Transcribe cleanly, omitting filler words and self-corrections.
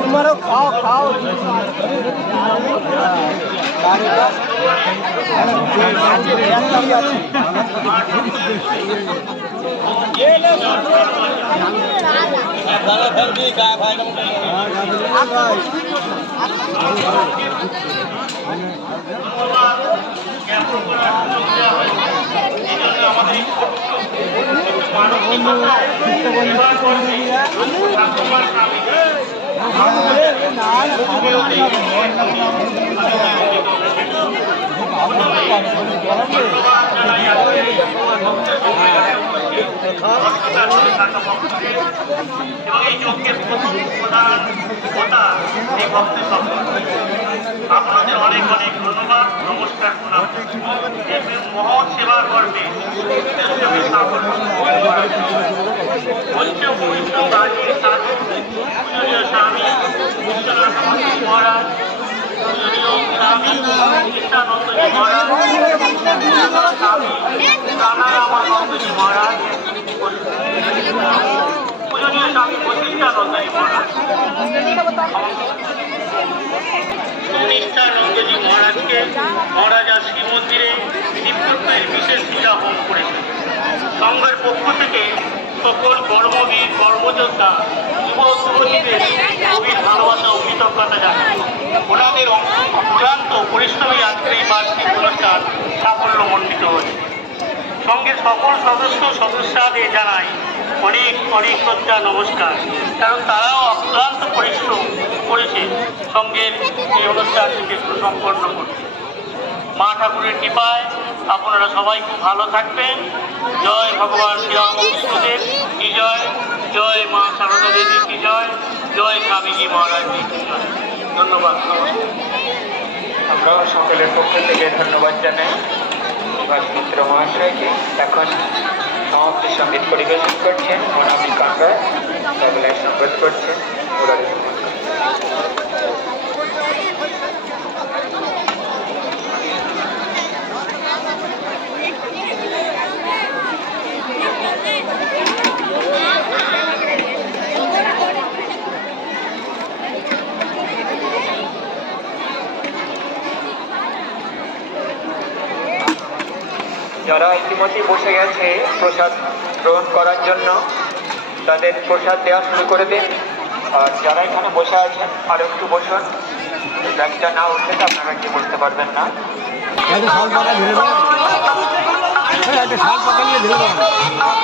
তোমারও খাও খাও আপনাদের অনেক অনেক ধন্যবাদ, নমস্কার, মহৎ সেবার গর্বে স্বামী মহারাজ স্বামী নিত্যানন্দজি মহারাজ রামানন্দজি মহারাজ পূজনীয় স্বামী বশিষ্ঠানন্দজি মহারাজ নিষ্ঠানন্দজি মহারাজকে মহারাজা শ্রীমন্দিরে দীপকের বিশেষ পূজা হোম করেছেন। সংঘের পক্ষ থেকে সকল কর্মবীর কর্মযোদ্ধা যুবক যুবতীদের গভীর ভালোবাসা ও কৃতজ্ঞতা জানাই। ওনাদের অক্লান্ত পরিশ্রমী আজকের এই বার্ষিক অনুষ্ঠান সাফল্যমণ্ডিত হয়েছে। সঙ্গের সকল সদস্যদের জানাই অনেক অনেক শ্রদ্ধা নমস্কার, কারণ তারাও অক্লান্ত পরিশ্রম করেছে সঙ্গের এই অনুষ্ঠানটিকে সুসম্পন্ন করতে। মা ঠাকুরের কৃপায় আপনারা সবাই খুব ভালো থাকবেন। জয় ভগবান শ্রীরামকৃষ্ণদেব কি জয়, জয় মা সারদা দেবী কি জয়, জয় স্বামীজি মহারাজ কি জয়। ধন্যবাদ, নমস্কার। আমরা সকলের পক্ষ থেকে ধন্যবাদ জানাই মিত্র মহাশয়কে। এখন সমাপ্তি সঙ্গীত পরিবেশন করছেন অনামিকা রায়, তবলায় সংগত করছেন মুরারি। যারা ইতিমধ্যে বসে গেছে প্রসাদ গ্রহণ করার জন্য, তাদের প্রসাদ দেওয়া শুরু করে দিন। আর যারা এখানে বসে আছেন আর একটু বসুন, ব্যাগটা না উঠলে তো আপনারা কি বসতে পারবেন না। শাল পাতা ধরে দাও, একটা শাল পাতা নিয়ে ধরে দাও।